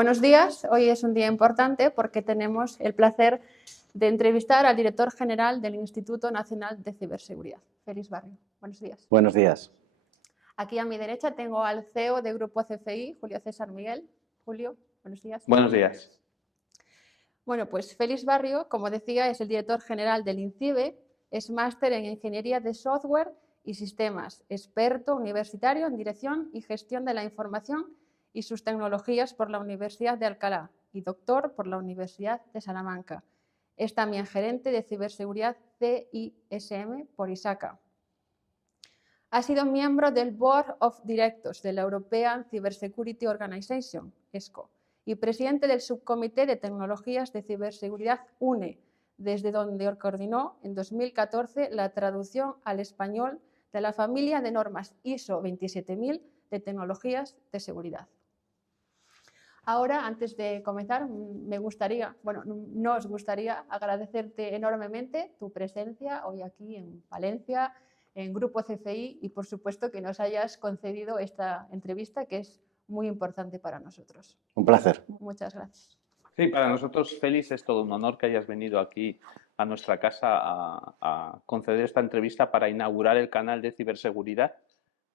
Buenos días, hoy es un día importante porque tenemos el placer de entrevistar al director general del Instituto Nacional de Ciberseguridad, Félix Barrio. Buenos días. Buenos días. Aquí a mi derecha tengo al CEO de Grupo CFI, Julio César Miguel. Julio, buenos días. Buenos días. Bueno, pues Félix Barrio, como decía, es el director general del INCIBE, es máster en Ingeniería de Software y Sistemas, experto universitario en Dirección y Gestión de la Información y sus tecnologías por la Universidad de Alcalá y doctor por la Universidad de Salamanca. Es también gerente de ciberseguridad CISM por ISACA. Ha sido miembro del Board of Directors de la European Cybersecurity Organization, ESCO, y presidente del Subcomité de Tecnologías de Ciberseguridad UNE, desde donde coordinó en 2014 la traducción al español de la familia de normas ISO 27000 de tecnologías de seguridad. Ahora, antes de comenzar, nos gustaría agradecerte enormemente tu presencia hoy aquí en Valencia, en Grupo CFI, y por supuesto que nos hayas concedido esta entrevista que es muy importante para nosotros. Un placer. Muchas gracias. Sí, para nosotros, Félix, es todo un honor que hayas venido aquí a nuestra casa a conceder esta entrevista para inaugurar el canal de ciberseguridad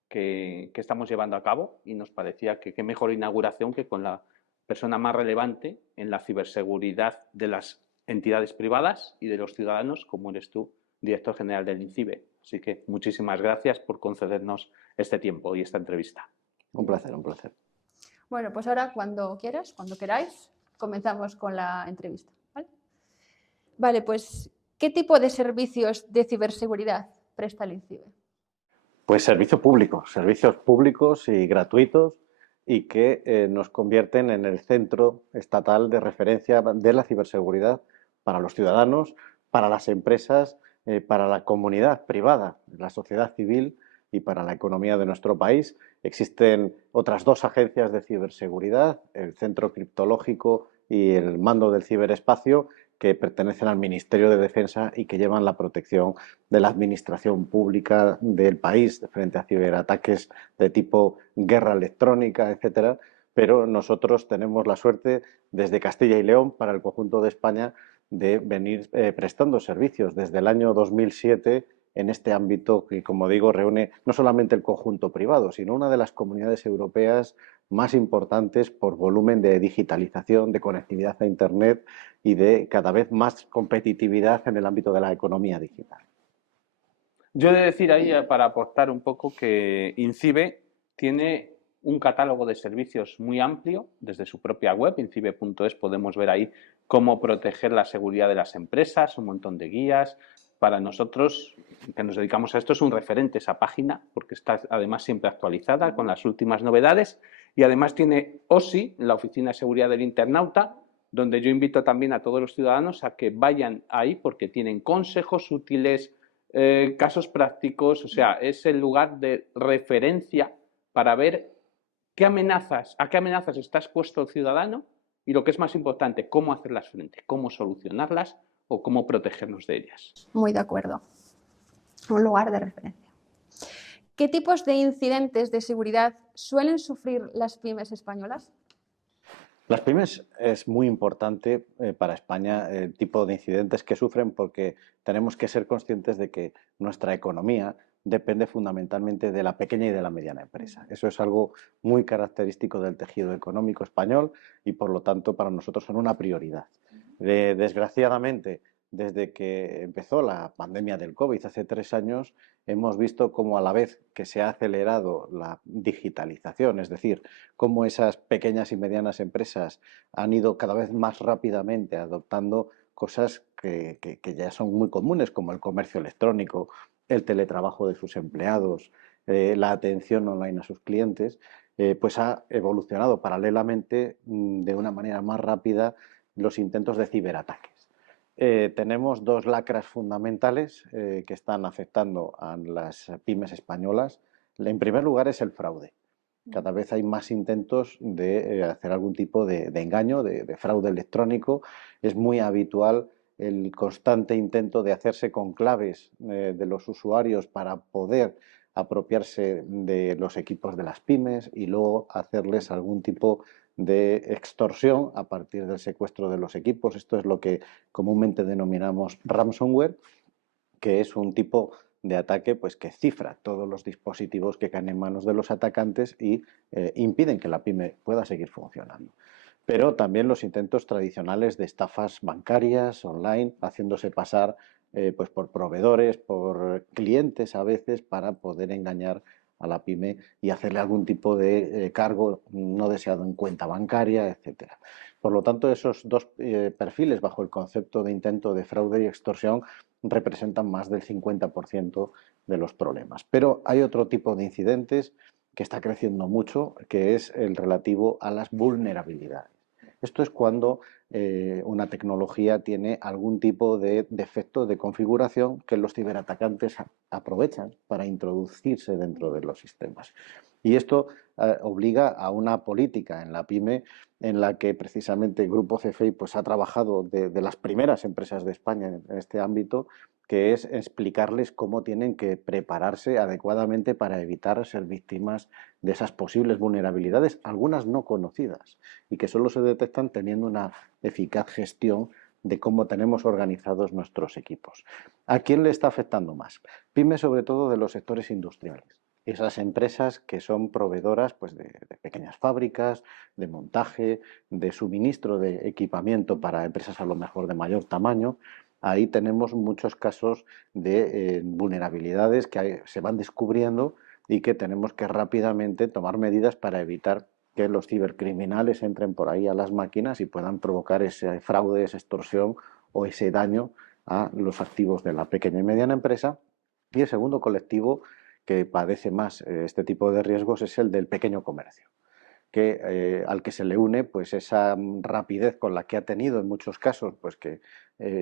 que estamos llevando a cabo, y nos parecía que qué mejor inauguración que con la persona más relevante en la ciberseguridad de las entidades privadas y de los ciudadanos, como eres tú, director general del INCIBE. Así que muchísimas gracias por concedernos este tiempo y esta entrevista. Un placer, un placer. Bueno, pues ahora cuando quieras, cuando queráis, comenzamos con la entrevista. Vale, pues, ¿qué tipo de servicios de ciberseguridad presta el INCIBE? Pues servicios públicos y gratuitos, y que nos convierten en el centro estatal de referencia de la ciberseguridad para los ciudadanos, para las empresas, para la comunidad privada, la sociedad civil y para la economía de nuestro país. Existen otras dos agencias de ciberseguridad, el Centro Criptológico y el Mando del Ciberespacio, que pertenecen al Ministerio de Defensa y que llevan la protección de la administración pública del país frente a ciberataques de tipo guerra electrónica, etcétera. Pero nosotros tenemos la suerte, desde Castilla y León, para el conjunto de España, de venir prestando servicios desde el año 2007 en este ámbito que, como digo, reúne no solamente el conjunto privado, sino una de las comunidades europeas más importantes por volumen de digitalización, de conectividad a Internet y de cada vez más competitividad en el ámbito de la economía digital. Yo he de decir ahí, para aportar un poco, que INCIBE tiene un catálogo de servicios muy amplio desde su propia web, incibe.es. Podemos ver ahí cómo proteger la seguridad de las empresas, un montón de guías. Para nosotros, que nos dedicamos a esto, es un referente esa página, porque está además siempre actualizada con las últimas novedades, y además tiene OSI, la Oficina de Seguridad del Internauta, donde yo invito también a todos los ciudadanos a que vayan ahí porque tienen consejos útiles, casos prácticos. O sea, es el lugar de referencia para ver a qué amenazas está expuesto el ciudadano y, lo que es más importante, cómo hacerlas frente, cómo solucionarlas o cómo protegernos de ellas. Muy de acuerdo. Un lugar de referencia. ¿Qué tipos de incidentes de seguridad suelen sufrir las pymes españolas? Las pymes es muy importante para España el tipo de incidentes que sufren, porque tenemos que ser conscientes de que nuestra economía depende fundamentalmente de la pequeña y de la mediana empresa. Eso es algo muy característico del tejido económico español y, por lo tanto, para nosotros son una prioridad. Desgraciadamente, desde que empezó la pandemia del COVID hace 3 años, hemos visto cómo, a la vez que se ha acelerado la digitalización, es decir, cómo esas pequeñas y medianas empresas han ido cada vez más rápidamente adoptando cosas que ya son muy comunes, como el comercio electrónico, el teletrabajo de sus empleados, la atención online a sus clientes, pues ha evolucionado paralelamente de una manera más rápida los intentos de ciberataques. Tenemos dos lacras fundamentales que están afectando a las pymes españolas. En primer lugar es el fraude. Cada vez hay más intentos de hacer algún tipo de engaño, de fraude electrónico. Es muy habitual el constante intento de hacerse con claves de los usuarios para poder apropiarse de los equipos de las pymes y luego hacerles algún tipo de extorsión a partir del secuestro de los equipos. Esto es lo que comúnmente denominamos ransomware, que es un tipo de ataque pues, que cifra todos los dispositivos que caen en manos de los atacantes y impiden que la pyme pueda seguir funcionando. Pero también los intentos tradicionales de estafas bancarias online, haciéndose pasar pues por proveedores, por clientes a veces, para poder engañar a la pyme y hacerle algún tipo de cargo no deseado en cuenta bancaria, etcétera. Por lo tanto, esos dos perfiles bajo el concepto de intento de fraude y extorsión representan más del 50% de los problemas. Pero hay otro tipo de incidentes que está creciendo mucho, que es el relativo a las vulnerabilidades. Esto es cuando una tecnología tiene algún tipo de defecto de configuración que los ciberatacantes aprovechan para introducirse dentro de los sistemas. Y esto obliga a una política en la pyme en la que precisamente el Grupo CFI pues, ha trabajado de las primeras empresas de España en este ámbito, que es explicarles cómo tienen que prepararse adecuadamente para evitar ser víctimas de esas posibles vulnerabilidades, algunas no conocidas, y que solo se detectan teniendo una eficaz gestión de cómo tenemos organizados nuestros equipos. ¿A quién le está afectando más? Pymes, sobre todo de los sectores industriales. Esas empresas que son proveedoras pues, de pequeñas fábricas, de montaje, de suministro de equipamiento para empresas a lo mejor de mayor tamaño. Ahí tenemos muchos casos de vulnerabilidades que se van descubriendo y que tenemos que rápidamente tomar medidas para evitar que los cibercriminales entren por ahí a las máquinas y puedan provocar ese fraude, esa extorsión o ese daño a los activos de la pequeña y mediana empresa. Y el segundo colectivo que padece más este tipo de riesgos es el del pequeño comercio, al que se le une pues esa rapidez con la que ha tenido en muchos casos pues que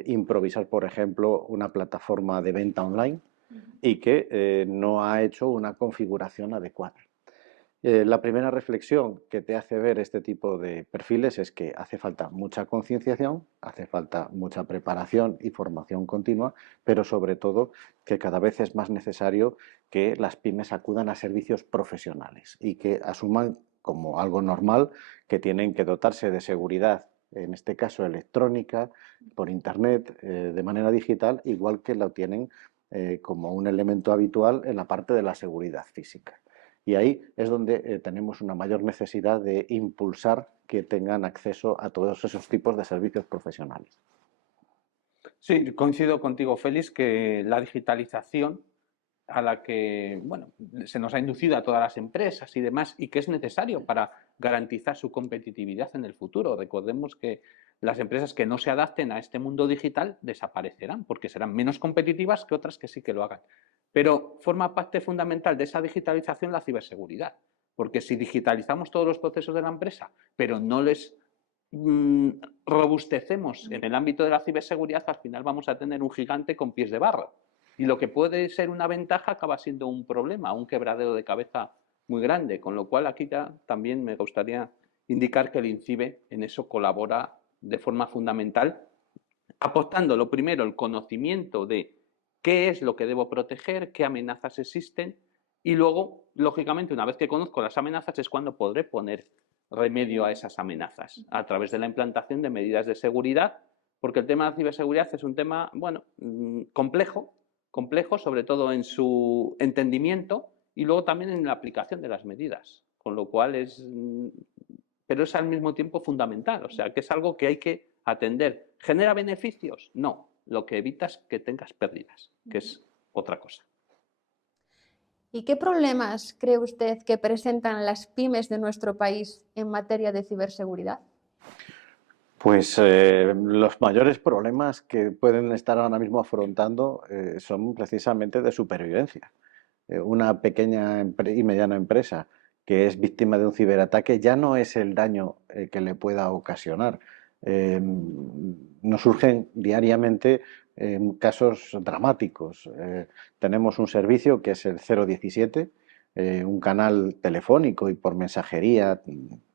improvisar, por ejemplo, una plataforma de venta online y que no ha hecho una configuración adecuada. La primera reflexión que te hace ver este tipo de perfiles es que hace falta mucha concienciación, hace falta mucha preparación y formación continua, pero sobre todo que cada vez es más necesario que las pymes acudan a servicios profesionales y que asuman como algo normal que tienen que dotarse de seguridad, en este caso electrónica, por internet, de manera digital, igual que lo tienen como un elemento habitual en la parte de la seguridad física. Y ahí es donde tenemos una mayor necesidad de impulsar que tengan acceso a todos esos tipos de servicios profesionales. Sí, coincido contigo, Félix, que la digitalización a la que bueno, se nos ha inducido a todas las empresas y demás, y que es necesario para garantizar su competitividad en el futuro. Recordemos que las empresas que no se adapten a este mundo digital desaparecerán, porque serán menos competitivas que otras que sí que lo hagan. Pero forma parte fundamental de esa digitalización la ciberseguridad, porque si digitalizamos todos los procesos de la empresa, pero no les robustecemos en el ámbito de la ciberseguridad, al final vamos a tener un gigante con pies de barro. Y lo que puede ser una ventaja acaba siendo un problema, un quebradero de cabeza muy grande, con lo cual aquí ya también me gustaría indicar que el INCIBE en eso colabora de forma fundamental, aportando lo primero el conocimiento de qué es lo que debo proteger, qué amenazas existen y luego, lógicamente, una vez que conozco las amenazas es cuando podré poner remedio a esas amenazas a través de la implantación de medidas de seguridad, porque el tema de la ciberseguridad es un tema, bueno, complejo, sobre todo en su entendimiento y luego también en la aplicación de las medidas, con lo cual pero es al mismo tiempo fundamental, o sea, que es algo que hay que atender. ¿Genera beneficios? No, lo que evita es que tengas pérdidas, que es otra cosa. ¿Y qué problemas cree usted que presentan las pymes de nuestro país en materia de ciberseguridad? Pues los mayores problemas que pueden estar ahora mismo afrontando son precisamente de supervivencia. Una pequeña y mediana empresa que es víctima de un ciberataque ya no es el daño que le pueda ocasionar. Nos surgen diariamente casos dramáticos. Tenemos un servicio que es el 017, un canal telefónico y por mensajería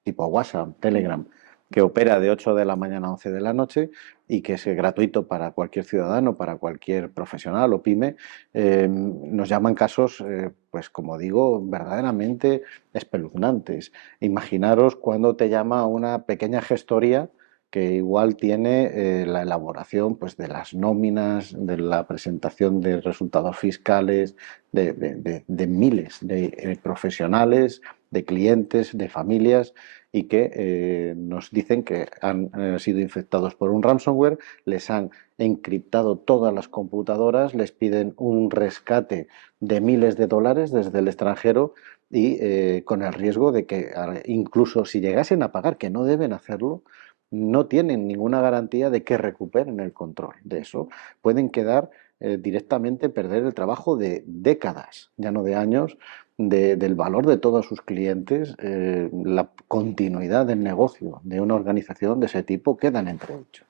tipo WhatsApp, Telegram, que opera de 8 de la mañana a 11 de la noche y que es gratuito para cualquier ciudadano, para cualquier profesional o pyme. Nos llaman casos, pues como digo, verdaderamente espeluznantes. Imaginaros cuando te llama una pequeña gestoría que igual tiene la elaboración pues, de las nóminas, de la presentación de resultados fiscales, de miles de profesionales, de clientes, de familias, y que nos dicen que han sido infectados por un ransomware, les han encriptado todas las computadoras, les piden un rescate de miles de dólares desde el extranjero y con el riesgo de que incluso si llegasen a pagar, que no deben hacerlo, no tienen ninguna garantía de que recuperen el control de eso. Pueden quedar directamente, perder el trabajo de décadas, ya no de años, del valor de todos sus clientes, la continuidad del negocio de una organización de ese tipo queda en entredicho.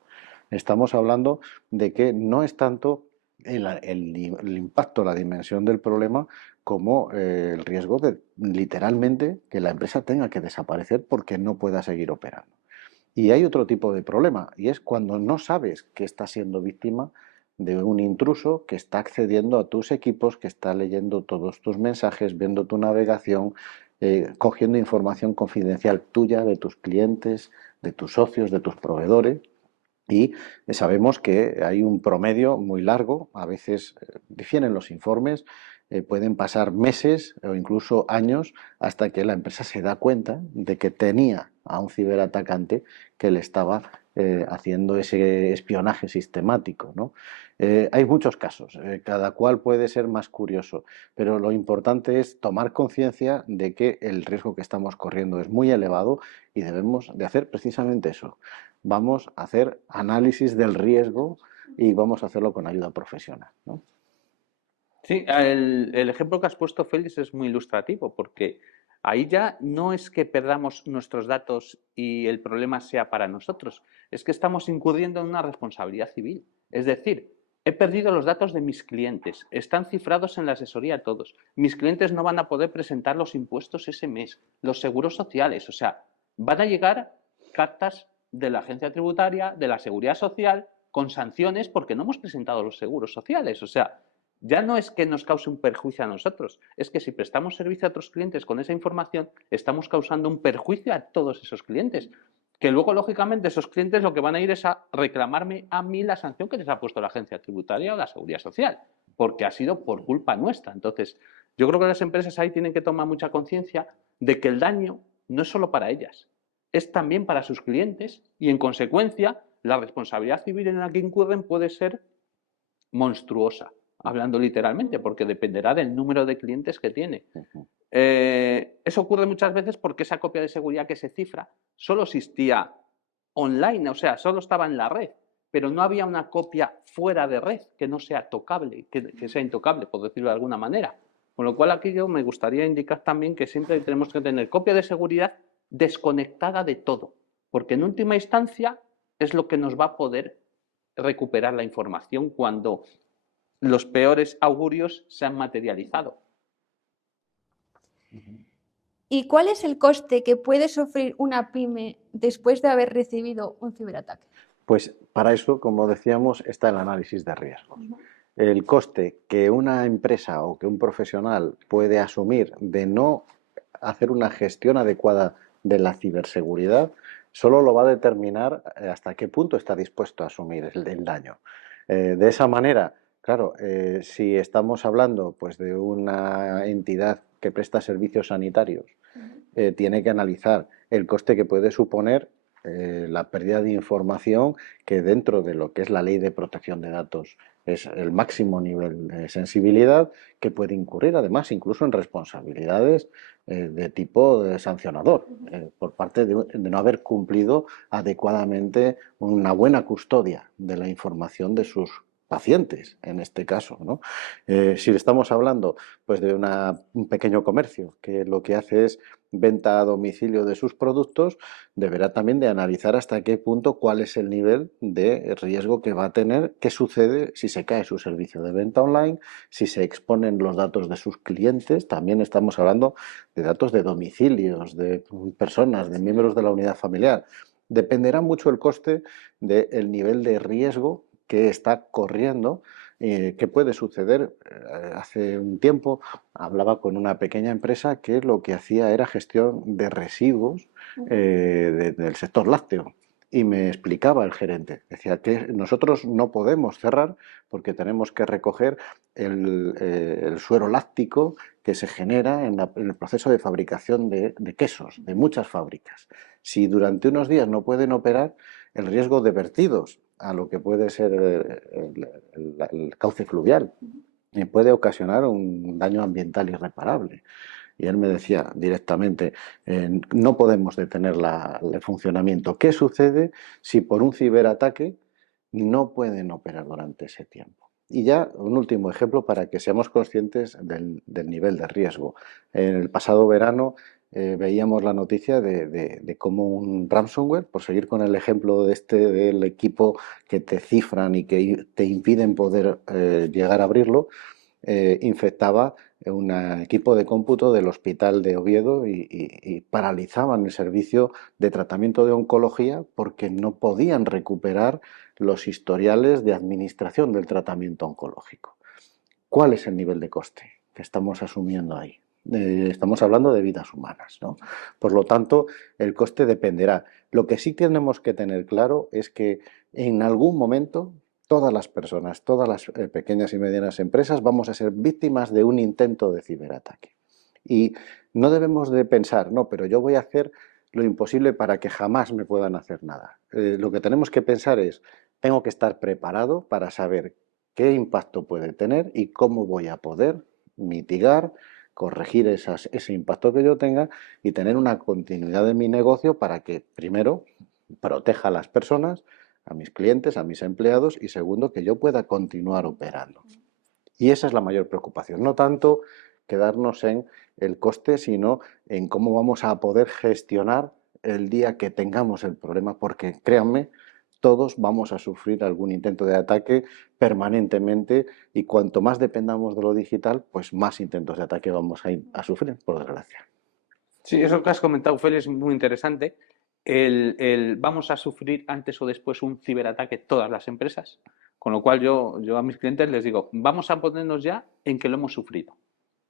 Estamos hablando de que no es tanto el impacto, la dimensión del problema, como el riesgo de literalmente que la empresa tenga que desaparecer porque no pueda seguir operando. Y hay otro tipo de problema, y es cuando no sabes que estás siendo víctima de un intruso que está accediendo a tus equipos, que está leyendo todos tus mensajes, viendo tu navegación, cogiendo información confidencial tuya, de tus clientes, de tus socios, de tus proveedores. Y sabemos que hay un promedio muy largo, a veces difieren los informes, pueden pasar meses o incluso años hasta que la empresa se da cuenta de que tenía a un ciberatacante que le estaba haciendo ese espionaje sistemático, ¿no? Hay muchos casos, cada cual puede ser más curioso, pero lo importante es tomar conciencia de que el riesgo que estamos corriendo es muy elevado y debemos de hacer precisamente eso. Vamos a hacer análisis del riesgo y vamos a hacerlo con ayuda profesional, ¿no? Sí, el ejemplo que has puesto, Félix, es muy ilustrativo porque ahí ya no es que perdamos nuestros datos y el problema sea para nosotros, es que estamos incurriendo en una responsabilidad civil. Es decir, he perdido los datos de mis clientes, están cifrados en la asesoría todos, mis clientes no van a poder presentar los impuestos ese mes, los seguros sociales, o sea, van a llegar cartas de la agencia tributaria, de la seguridad social, con sanciones porque no hemos presentado los seguros sociales, o sea, ya no es que nos cause un perjuicio a nosotros, es que si prestamos servicio a otros clientes con esa información, estamos causando un perjuicio a todos esos clientes. Que luego, lógicamente, esos clientes lo que van a ir es a reclamarme a mí la sanción que les ha puesto la agencia tributaria o la seguridad social, porque ha sido por culpa nuestra. Entonces, yo creo que las empresas ahí tienen que tomar mucha conciencia de que el daño no es solo para ellas, es también para sus clientes y, en consecuencia, la responsabilidad civil en la que incurren puede ser monstruosa, hablando literalmente, porque dependerá del número de clientes que tiene. Eso ocurre muchas veces porque esa copia de seguridad que se cifra solo existía online, o sea, solo estaba en la red, pero no había una copia fuera de red que no sea tocable, que sea intocable, por decirlo de alguna manera. Con lo cual aquí yo me gustaría indicar también que siempre tenemos que tener copia de seguridad desconectada de todo, porque en última instancia es lo que nos va a poder recuperar la información cuando los peores augurios se han materializado. ¿Y cuál es el coste que puede sufrir una pyme después de haber recibido un ciberataque? Pues para eso, como decíamos, está el análisis de riesgos. El coste que una empresa o que un profesional puede asumir de no hacer una gestión adecuada de la ciberseguridad solo lo va a determinar hasta qué punto está dispuesto a asumir el daño. De esa manera, claro, si estamos hablando pues, de una entidad que presta servicios sanitarios, tiene que analizar el coste que puede suponer la pérdida de información, que dentro de lo que es la ley de protección de datos es el máximo nivel de sensibilidad, que puede incurrir además incluso en responsabilidades de tipo sancionador por parte de no haber cumplido adecuadamente una buena custodia de la información de sus pacientes, en este caso, ¿no? Si estamos hablando pues, de un pequeño comercio que lo que hace es venta a domicilio de sus productos, deberá también de analizar hasta qué punto cuál es el nivel de riesgo que va a tener, qué sucede si se cae su servicio de venta online, si se exponen los datos de sus clientes. También estamos hablando de datos de domicilios, de personas, de miembros de la unidad familiar. Dependerá mucho el coste del nivel de riesgo que está corriendo. ¿Qué puede suceder? Hace un tiempo hablaba con una pequeña empresa que lo que hacía era gestión de residuos del sector lácteo. Y me explicaba el gerente, decía que nosotros no podemos cerrar porque tenemos que recoger el suero láctico que se genera en el proceso de fabricación de quesos, de muchas fábricas. Si durante unos días no pueden operar, el riesgo de vertidos a lo que puede ser el cauce fluvial puede ocasionar un daño ambiental irreparable. Y él me decía directamente, no podemos detener el funcionamiento. ¿Qué sucede si por un ciberataque no pueden operar durante ese tiempo? Y ya un último ejemplo para que seamos conscientes del nivel de riesgo. En el pasado verano veíamos la noticia de cómo un ransomware, por seguir con el ejemplo del equipo que te cifran y que te impiden poder llegar a abrirlo, infectaba un equipo de cómputo del hospital de Oviedo y paralizaban el servicio de tratamiento de oncología porque no podían recuperar los historiales de administración del tratamiento oncológico. ¿Cuál es el nivel de coste que estamos asumiendo ahí? Estamos hablando de vidas humanas, ¿no? Por lo tanto, el coste dependerá. Lo que sí tenemos que tener claro es que en algún momento todas las personas, todas las pequeñas y medianas empresas vamos a ser víctimas de un intento de ciberataque. Y no debemos de pensar, no, pero yo voy a hacer lo imposible para que jamás me puedan hacer nada. Lo que tenemos que pensar es, tengo que estar preparado para saber qué impacto puede tener y cómo voy a poder mitigar, corregir ese impacto que yo tenga y tener una continuidad de mi negocio para que, primero, proteja a las personas, a mis clientes, a mis empleados y segundo, que yo pueda continuar operando. Y esa es la mayor preocupación, no tanto quedarnos en el coste, sino en cómo vamos a poder gestionar el día que tengamos el problema, porque créanme, todos vamos a sufrir algún intento de ataque permanentemente y cuanto más dependamos de lo digital, pues más intentos de ataque vamos a sufrir, por desgracia. Sí, eso que has comentado, Félix, es muy interesante. Vamos a sufrir antes o después un ciberataque todas las empresas, con lo cual yo a mis clientes les digo, vamos a ponernos ya en que lo hemos sufrido.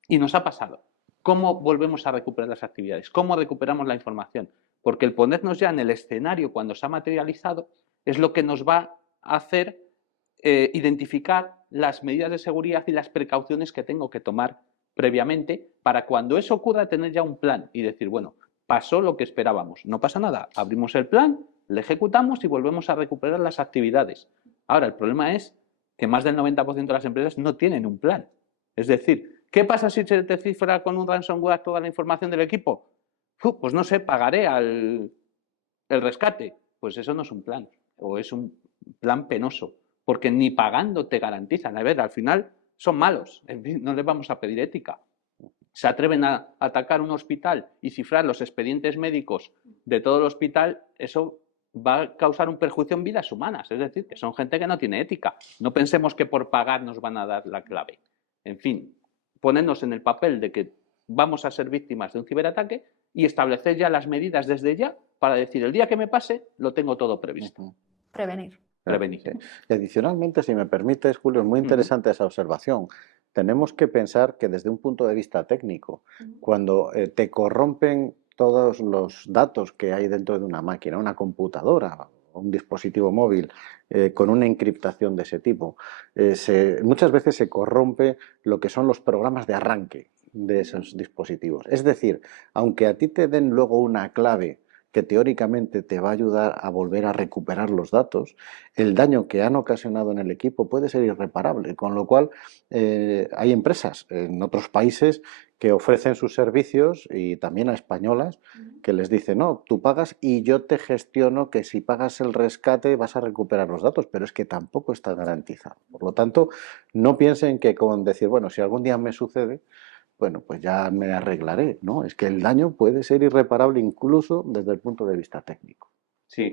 Y nos ha pasado. ¿Cómo volvemos a recuperar las actividades? ¿Cómo recuperamos la información? Porque el ponernos ya en el escenario cuando se ha materializado es lo que nos va a hacer identificar las medidas de seguridad y las precauciones que tengo que tomar previamente para cuando eso ocurra tener ya un plan y decir, bueno, pasó lo que esperábamos, no pasa nada, abrimos el plan, lo ejecutamos y volvemos a recuperar las actividades. Ahora, el problema es que más del 90% de las empresas no tienen un plan. Es decir, ¿qué pasa si se te cifra con un ransomware toda la información del equipo? Pues no sé, pagaré el rescate. Pues eso no es un plan, o es un plan penoso, porque ni pagando te garantizan. A ver, al final son malos, en fin, no les vamos a pedir ética. Se atreven a atacar un hospital y cifrar los expedientes médicos de todo el hospital, eso va a causar un perjuicio en vidas humanas. Es decir, que son gente que no tiene ética. No pensemos que por pagar nos van a dar la clave. En fin, ponernos en el papel de que vamos a ser víctimas de un ciberataque y establecer ya las medidas desde ya para decir, el día que me pase, lo tengo todo previsto. Prevenir. Prevenir. Y adicionalmente, si me permites, Julio, es muy interesante esa observación. Tenemos que pensar que desde un punto de vista técnico, cuando te corrompen todos los datos que hay dentro de una máquina, una computadora, un dispositivo móvil, con una encriptación de ese tipo, muchas veces se corrompe lo que son los programas de arranque de esos dispositivos. Es decir, aunque a ti te den luego una clave que teóricamente te va a ayudar a volver a recuperar los datos, el daño que han ocasionado en el equipo puede ser irreparable, con lo cual hay empresas en otros países que ofrecen sus servicios y también a españolas que les dicen, no, tú pagas y yo te gestiono que si pagas el rescate vas a recuperar los datos, pero es que tampoco está garantizado. Por lo tanto, no piensen que con decir, bueno, si algún día me sucede, bueno, pues ya me arreglaré, ¿no? Es que el daño puede ser irreparable incluso desde el punto de vista técnico. Sí,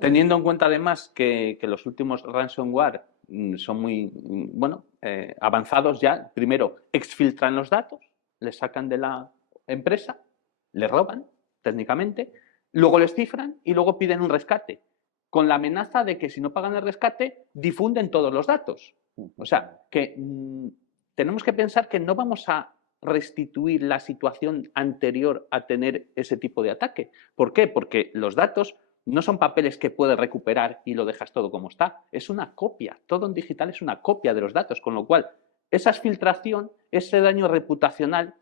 teniendo en cuenta además que los últimos ransomware son muy avanzados ya, primero exfiltran los datos, les sacan de la empresa, les roban técnicamente luego les cifran y luego piden un rescate, con la amenaza de que si no pagan el rescate, difunden todos los datos. O sea, que tenemos que pensar que no vamos a restituir la situación anterior a tener ese tipo de ataque. ¿Por qué? Porque los datos no son papeles que puedes recuperar y lo dejas todo como está. Es una copia. Todo en digital es una copia de los datos, con lo cual esa filtración, ese daño reputacional,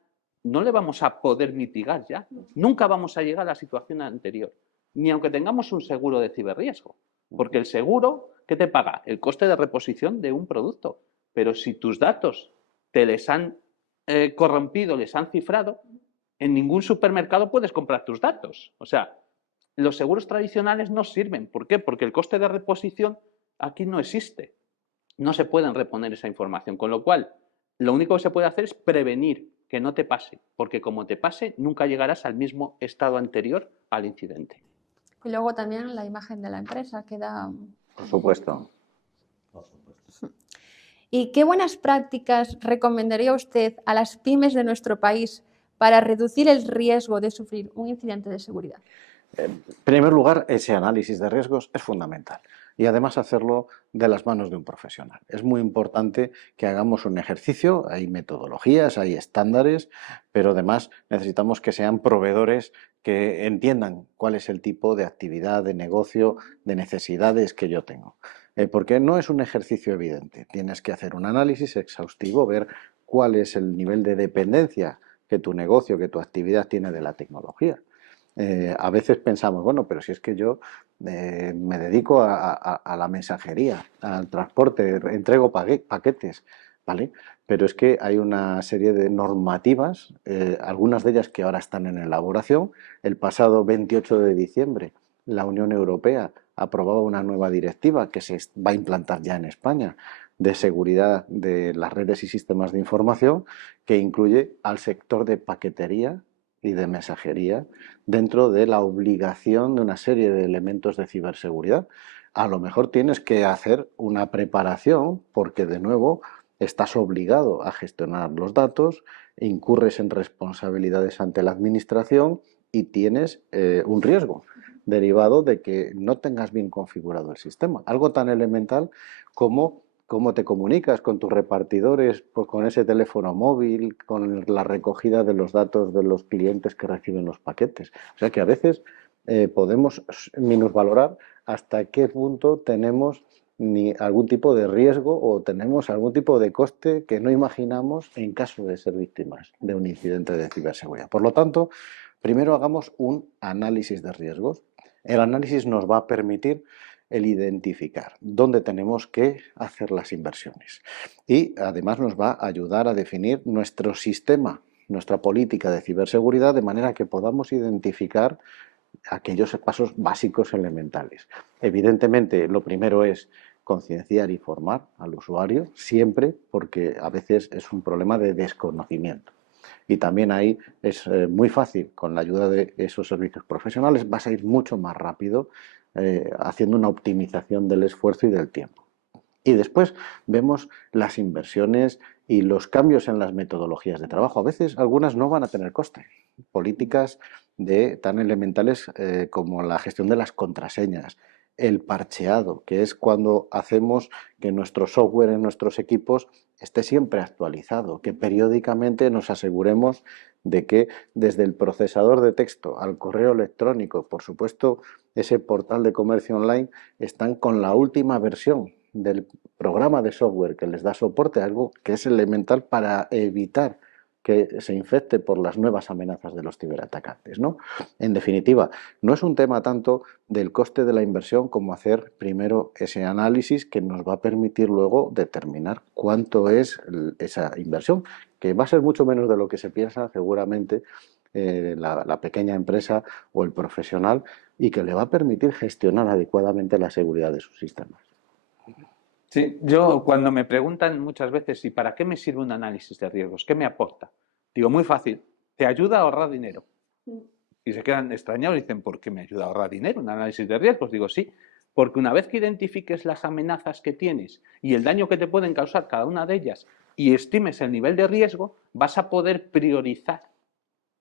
no le vamos a poder mitigar ya. Nunca vamos a llegar a la situación anterior, ni aunque tengamos un seguro de ciberriesgo. Porque el seguro, ¿qué te paga? El coste de reposición de un producto. Pero si tus datos te les han corrompido, les han cifrado, en ningún supermercado puedes comprar tus datos. O sea, los seguros tradicionales no sirven. ¿Por qué? Porque el coste de reposición aquí no existe. No se pueden reponer esa información. Con lo cual, lo único que se puede hacer es prevenir que no te pase. Porque como te pase, nunca llegarás al mismo estado anterior al incidente. Y luego también la imagen de la empresa queda... Por supuesto. ¿Y qué buenas prácticas recomendaría usted a las pymes de nuestro país para reducir el riesgo de sufrir un incidente de seguridad? En primer lugar, ese análisis de riesgos es fundamental y además hacerlo de las manos de un profesional. Es muy importante que hagamos un ejercicio, hay metodologías, hay estándares, pero además necesitamos que sean proveedores que entiendan cuál es el tipo de actividad, de negocio, de necesidades que yo tengo. Porque no es un ejercicio evidente, tienes que hacer un análisis exhaustivo, ver cuál es el nivel de dependencia que tu negocio, que tu actividad tiene de la tecnología. A veces pensamos, bueno, pero si es que yo me dedico a la mensajería, al transporte, entrego paquetes, ¿vale? Pero es que hay una serie de normativas, algunas de ellas que ahora están en elaboración. El pasado 28 de diciembre, la Unión Europea aprobaba una nueva directiva que se va a implantar ya en España de seguridad de las redes y sistemas de información, que incluye al sector de paquetería y de mensajería dentro de la obligación de una serie de elementos de ciberseguridad. A lo mejor tienes que hacer una preparación porque, de nuevo, estás obligado a gestionar los datos, incurres en responsabilidades ante la administración y tienes un riesgo derivado de que no tengas bien configurado el sistema. Algo tan elemental como cómo te comunicas con tus repartidores, pues con ese teléfono móvil, con la recogida de los datos de los clientes que reciben los paquetes. O sea que a veces podemos minusvalorar hasta qué punto tenemos algún tipo de riesgo o tenemos algún tipo de coste que no imaginamos en caso de ser víctimas de un incidente de ciberseguridad. Por lo tanto, primero hagamos un análisis de riesgos. El análisis nos va a permitir el identificar dónde tenemos que hacer las inversiones y además nos va a ayudar a definir nuestro sistema, nuestra política de ciberseguridad, de manera que podamos identificar aquellos pasos básicos elementales. Evidentemente, lo primero es concienciar y formar al usuario, siempre, porque a veces es un problema de desconocimiento. Y también ahí es muy fácil, con la ayuda de esos servicios profesionales, vas a ir mucho más rápido haciendo una optimización del esfuerzo y del tiempo. Y después vemos las inversiones y los cambios en las metodologías de trabajo. A veces algunas no van a tener coste. Políticas tan elementales como la gestión de las contraseñas, el parcheado, que es cuando hacemos que nuestro software en nuestros equipos esté siempre actualizado, que periódicamente nos aseguremos de que desde el procesador de texto al correo electrónico, por supuesto, ese portal de comercio online, están con la última versión del programa de software que les da soporte, algo que es elemental para evitar que se infecte por las nuevas amenazas de los ciberatacantes, ¿no? En definitiva, no es un tema tanto del coste de la inversión como hacer primero ese análisis que nos va a permitir luego determinar cuánto es esa inversión, que va a ser mucho menos de lo que se piensa seguramente la pequeña empresa o el profesional, y que le va a permitir gestionar adecuadamente la seguridad de sus sistemas. Sí, yo cuando me preguntan muchas veces ¿y para qué me sirve un análisis de riesgos? ¿Qué me aporta? Digo, muy fácil, te ayuda a ahorrar dinero. Y se quedan extrañados y dicen, ¿por qué me ayuda a ahorrar dinero un análisis de riesgos? Digo, sí, porque una vez que identifiques las amenazas que tienes y el daño que te pueden causar cada una de ellas y estimes el nivel de riesgo, vas a poder priorizar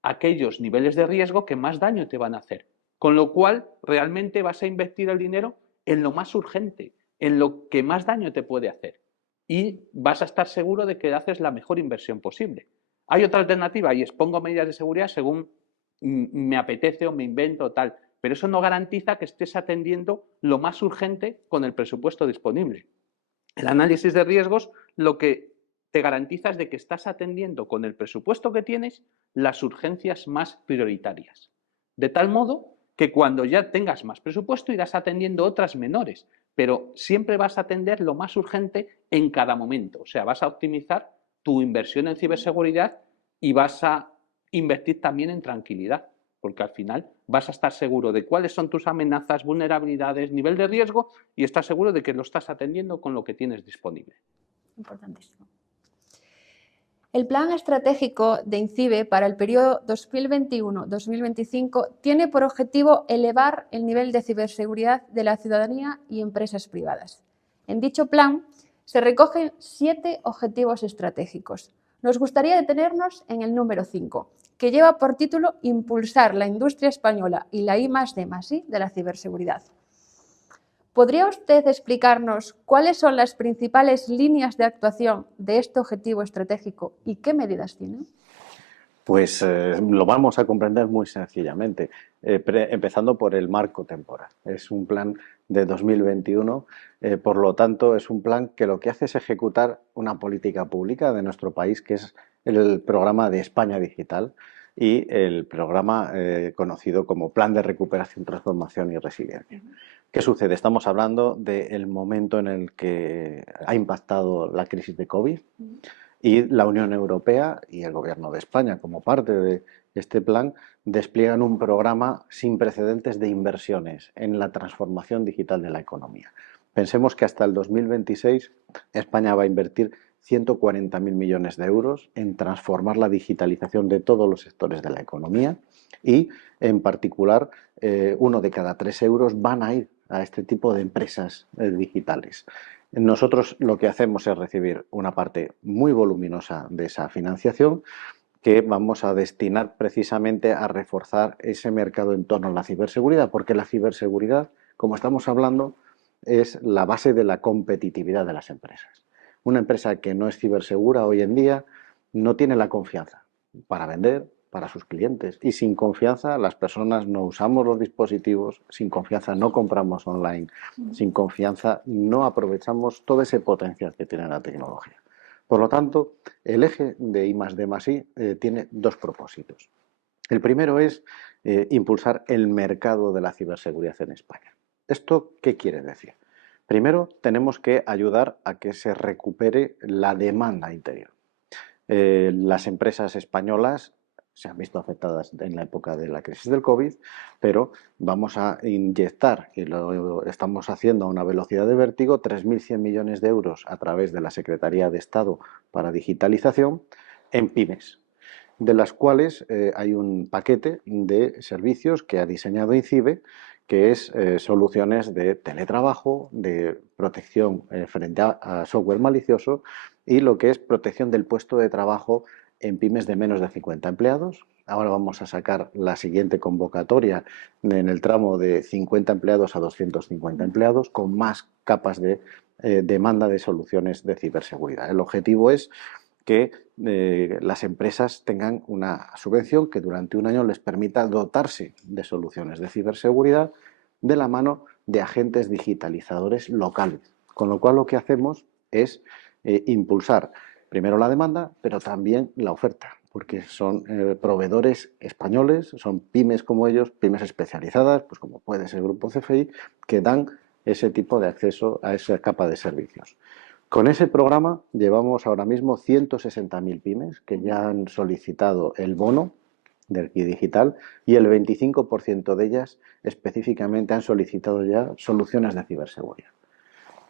aquellos niveles de riesgo que más daño te van a hacer. Con lo cual, realmente vas a invertir el dinero en lo más urgente, en lo que más daño te puede hacer. Y vas a estar seguro de que haces la mejor inversión posible. Hay otra alternativa y es pongo medidas de seguridad según me apetece o me invento tal, pero eso no garantiza que estés atendiendo lo más urgente con el presupuesto disponible. El análisis de riesgos lo que te garantiza es de que estás atendiendo con el presupuesto que tienes las urgencias más prioritarias. De tal modo que cuando ya tengas más presupuesto irás atendiendo otras menores, pero siempre vas a atender lo más urgente en cada momento. O sea, vas a optimizar tu inversión en ciberseguridad y vas a invertir también en tranquilidad, porque al final vas a estar seguro de cuáles son tus amenazas, vulnerabilidades, nivel de riesgo y estás seguro de que lo estás atendiendo con lo que tienes disponible. Importantísimo. El plan estratégico de INCIBE para el periodo 2021-2025 tiene por objetivo elevar el nivel de ciberseguridad de la ciudadanía y empresas privadas. En dicho plan se recogen 7 objetivos estratégicos. Nos gustaría detenernos en el número 5, que lleva por título Impulsar la industria española y la I+D+I de la ciberseguridad. ¿Podría usted explicarnos cuáles son las principales líneas de actuación de este objetivo estratégico y qué medidas tienen? Pues lo vamos a comprender muy sencillamente, empezando por el marco temporal. Es un plan de 2021, por lo tanto es un plan que lo que hace es ejecutar una política pública de nuestro país, que es el programa de España Digital y el programa conocido como Plan de Recuperación, Transformación y Resiliencia. ¿Qué sucede? Estamos hablando del momento en el que ha impactado la crisis de COVID y la Unión Europea y el Gobierno de España, como parte de este plan, despliegan un programa sin precedentes de inversiones en la transformación digital de la economía. Pensemos que hasta el 2026 España va a invertir 140.000 millones de euros en transformar la digitalización de todos los sectores de la economía y, en particular, 1 de cada 3 euros van a ir a este tipo de empresas digitales. Nosotros lo que hacemos es recibir una parte muy voluminosa de esa financiación que vamos a destinar precisamente a reforzar ese mercado en torno a la ciberseguridad, porque la ciberseguridad, como estamos hablando, es la base de la competitividad de las empresas. Una empresa que no es cibersegura hoy en día no tiene la confianza para vender, para sus clientes, y sin confianza las personas no usamos los dispositivos, sin confianza no compramos online, sin confianza no aprovechamos todo ese potencial que tiene la tecnología. Por lo tanto, el eje de I+D+I tiene 2 propósitos. El primero es impulsar el mercado de la ciberseguridad en España. ¿Esto qué quiere decir? Primero, tenemos que ayudar a que se recupere la demanda interior. Las empresas españolas se han visto afectadas en la época de la crisis del COVID, pero vamos a inyectar, y lo estamos haciendo a una velocidad de vértigo, 3.100 millones de euros a través de la Secretaría de Estado para Digitalización en pymes, de las cuales hay un paquete de servicios que ha diseñado INCIBE, que es soluciones de teletrabajo, de protección frente a software malicioso y lo que es protección del puesto de trabajo en pymes de menos de 50 empleados. Ahora vamos a sacar la siguiente convocatoria en el tramo de 50 empleados a 250 empleados con más capas de demanda de soluciones de ciberseguridad. El objetivo es que las empresas tengan una subvención que durante un año les permita dotarse de soluciones de ciberseguridad de la mano de agentes digitalizadores locales. Con lo cual lo que hacemos es impulsar primero la demanda, pero también la oferta, porque son proveedores españoles, son pymes como ellos, pymes especializadas, pues como puede ser el Grupo CFI, que dan ese tipo de acceso a esa capa de servicios. Con ese programa llevamos ahora mismo 160.000 pymes que ya han solicitado el bono del KI Digital y el 25% de ellas específicamente han solicitado ya soluciones de ciberseguridad.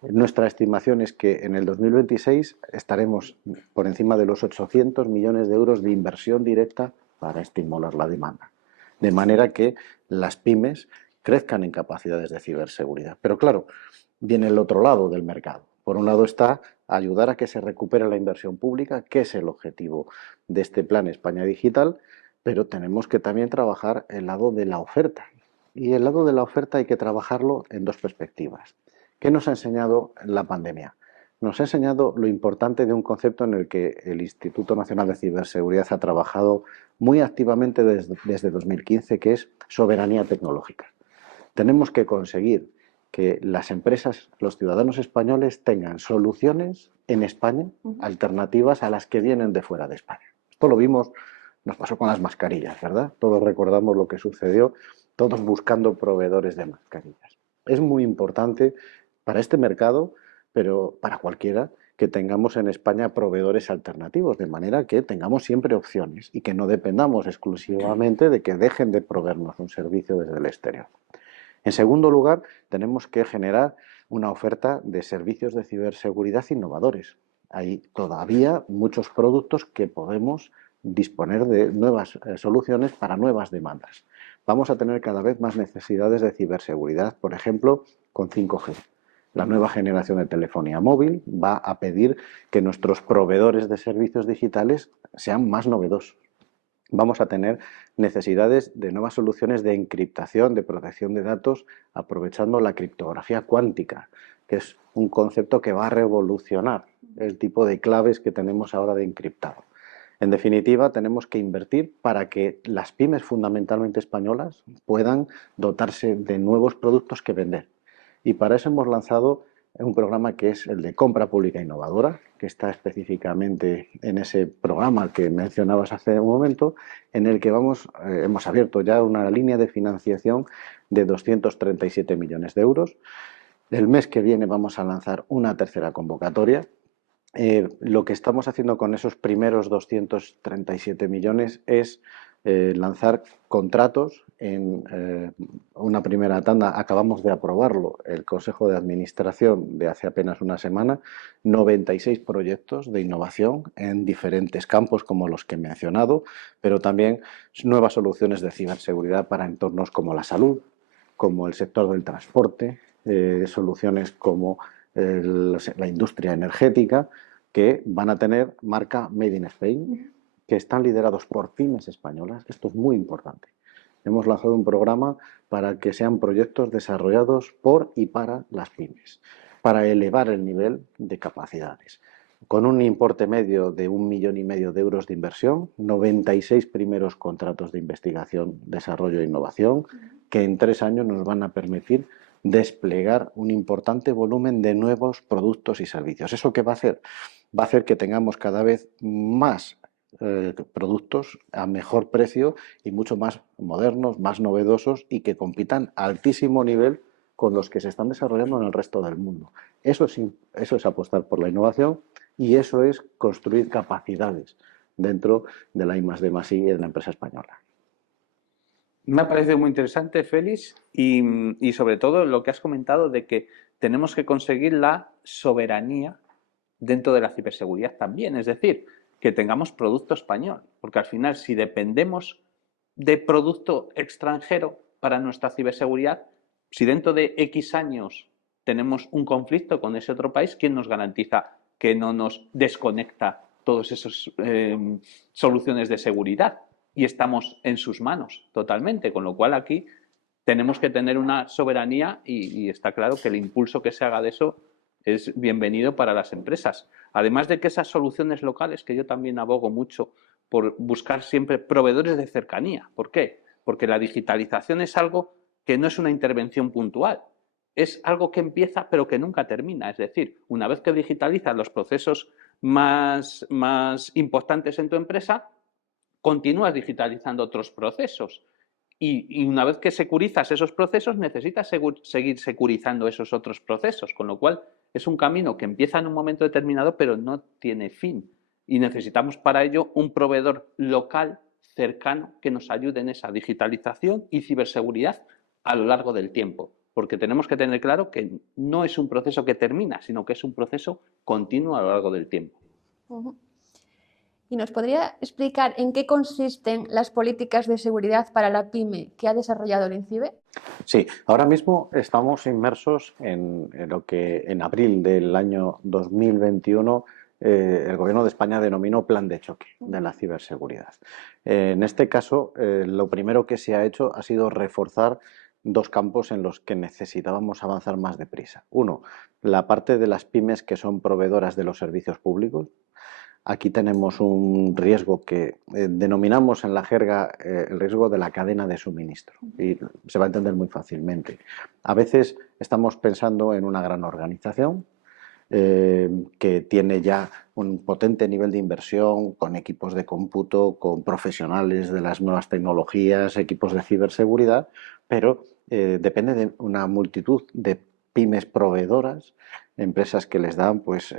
Nuestra estimación es que en el 2026 estaremos por encima de los 800 millones de euros de inversión directa para estimular la demanda. De manera que las pymes crezcan en capacidades de ciberseguridad. Pero claro, viene el otro lado del mercado. Por un lado está ayudar a que se recupere la inversión pública, que es el objetivo de este plan España Digital, pero tenemos que también trabajar el lado de la oferta. Y el lado de la oferta hay que trabajarlo en dos perspectivas. ¿Qué nos ha enseñado la pandemia? Nos ha enseñado lo importante de un concepto en el que el Instituto Nacional de Ciberseguridad ha trabajado muy activamente desde 2015, que es soberanía tecnológica. Tenemos que conseguir que las empresas, los ciudadanos españoles tengan soluciones en España alternativas a las que vienen de fuera de España. Esto lo vimos, nos pasó con las mascarillas, ¿verdad? Todos recordamos lo que sucedió, todos buscando proveedores de mascarillas. Es muy importante para este mercado, pero para cualquiera, que tengamos en España proveedores alternativos, de manera que tengamos siempre opciones y que no dependamos exclusivamente de que dejen de proveernos un servicio desde el exterior. En segundo lugar, tenemos que generar una oferta de servicios de ciberseguridad innovadores. Hay todavía muchos productos que podemos disponer de nuevas soluciones para nuevas demandas. Vamos a tener cada vez más necesidades de ciberseguridad, por ejemplo, con 5G. La nueva generación de telefonía móvil va a pedir que nuestros proveedores de servicios digitales sean más novedosos. Vamos a tener necesidades de nuevas soluciones de encriptación, de protección de datos, aprovechando la criptografía cuántica, que es un concepto que va a revolucionar el tipo de claves que tenemos ahora de encriptado. En definitiva, tenemos que invertir para que las pymes fundamentalmente españolas puedan dotarse de nuevos productos que vender. Y para eso hemos lanzado un programa que es el de compra pública innovadora, que está específicamente en ese programa que mencionabas hace un momento, en el que hemos abierto ya una línea de financiación de 237 millones de euros. El mes que viene vamos a lanzar una tercera convocatoria. Lo que estamos haciendo con esos primeros 237 millones es lanzar contratos en una primera tanda. Acabamos de aprobarlo el Consejo de Administración de hace apenas una semana, 96 proyectos de innovación en diferentes campos como los que he mencionado, pero también nuevas soluciones de ciberseguridad para entornos como la salud, como el sector del transporte, soluciones como la industria energética, que van a tener marca Made in Spain, que están liderados por pymes españolas. Esto es muy importante. Hemos lanzado un programa para que sean proyectos desarrollados por y para las pymes, para elevar el nivel de capacidades. Con un importe medio de 1,5 millones de euros de inversión, 96 primeros contratos de investigación, desarrollo e innovación, que en 3 años nos van a permitir desplegar un importante volumen de nuevos productos y servicios. ¿Eso qué va a hacer? Va a hacer que tengamos cada vez más productos a mejor precio y mucho más modernos, más novedosos y que compitan a altísimo nivel con los que se están desarrollando en el resto del mundo. Eso es apostar por la innovación y eso es construir capacidades dentro de la I+D+I y de la empresa española. Me ha parecido muy interesante, Félix, y sobre todo lo que has comentado de que tenemos que conseguir la soberanía dentro de la ciberseguridad también, es decir, que tengamos producto español, porque al final si dependemos de producto extranjero para nuestra ciberseguridad, si dentro de X años tenemos un conflicto con ese otro país, ¿quién nos garantiza que no nos desconecta todas esas soluciones de seguridad? Y estamos en sus manos totalmente, con lo cual aquí tenemos que tener una soberanía y está claro que el impulso que se haga de eso es bienvenido para las empresas. Además de que esas soluciones locales, que yo también abogo mucho por buscar siempre proveedores de cercanía. ¿Por qué? Porque la digitalización es algo que no es una intervención puntual, es algo que empieza pero que nunca termina. Es decir, una vez que digitalizas los procesos más importantes en tu empresa, continúas digitalizando otros procesos. Y una vez que securizas esos procesos, necesitas seguir securizando esos otros procesos, con lo cual es un camino que empieza en un momento determinado, pero no tiene fin. Y necesitamos para ello un proveedor local, cercano, que nos ayude en esa digitalización y ciberseguridad a lo largo del tiempo. Porque tenemos que tener claro que no es un proceso que termina, sino que es un proceso continuo a lo largo del tiempo. ¿Y nos podría explicar en qué consisten las políticas de seguridad para la PYME que ha desarrollado el INCIBE? Sí, ahora mismo estamos inmersos en lo que en abril del año 2021 el Gobierno de España denominó Plan de Choque de la ciberseguridad. En este caso, lo primero que se ha hecho ha sido reforzar dos campos en los que necesitábamos avanzar más deprisa. Uno, la parte de las pymes que son proveedoras de los servicios públicos. Aquí tenemos un riesgo que denominamos en la jerga el riesgo de la cadena de suministro, y se va a entender muy fácilmente. A veces estamos pensando en una gran organización que tiene ya un potente nivel de inversión, con equipos de cómputo, con profesionales de las nuevas tecnologías, equipos de ciberseguridad, pero depende de una multitud de pymes proveedoras, empresas que les dan pues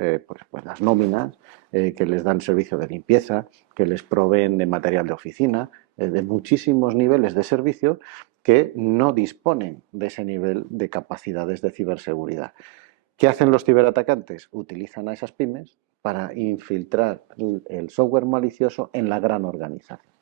las nóminas, que les dan servicio de limpieza, que les proveen de material de oficina, de muchísimos niveles de servicio que no disponen de ese nivel de capacidades de ciberseguridad. ¿Qué hacen los ciberatacantes? Utilizan a esas pymes para infiltrar el software malicioso en la gran organización.